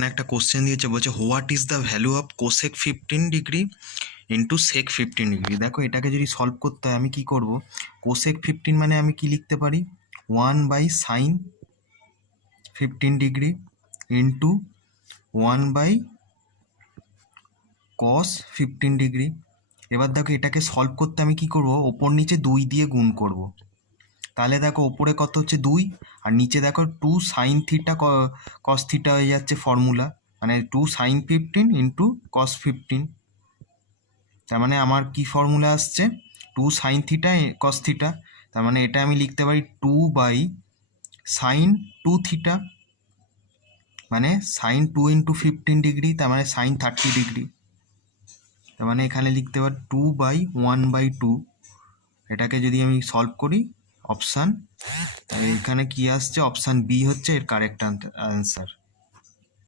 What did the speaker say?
এখানে একটা কোশ্চেন দিয়েছে, বলছে what is the value of cosec 15 degree into sec 15 degree. দেখো এটাকে যদি সলভ করতে হয় আমি কি করব, কোসেক 15 মানে আমি কি লিখতে পারি, 1/sin 15 degree into 1/cos 15 degree. এবার দেখো এটাকে সলভ করতে আমি কি করব, ওপর নিচে 2 দিয়ে গুণ করব। তাহলে দেখো ওপরে কত হচ্ছে 2, আর নিচে দেখো 2 sin থিটা কস থিটা হয়ে যাচ্ছে ফর্মুলা, মানে 2sin 15 ইন্টু কস 15। তার মানে আমার কি ফর্মুলা আসছে, 2sin থিটা কস থিটা। তার মানে এটা আমি লিখতে পারি 2/sin 2 থিটা, মানে sin 2 ইন্টু 15 ডিগ্রি, তার মানে sin 30 ডিগ্রি। তার মানে এখানে লিখতে পারি 2/1/2। এটাকে যদি আমি সলভ করি অপশান, এখানে কি আসছে, অপশান বি হচ্ছে এর কারেক্ট আনসার।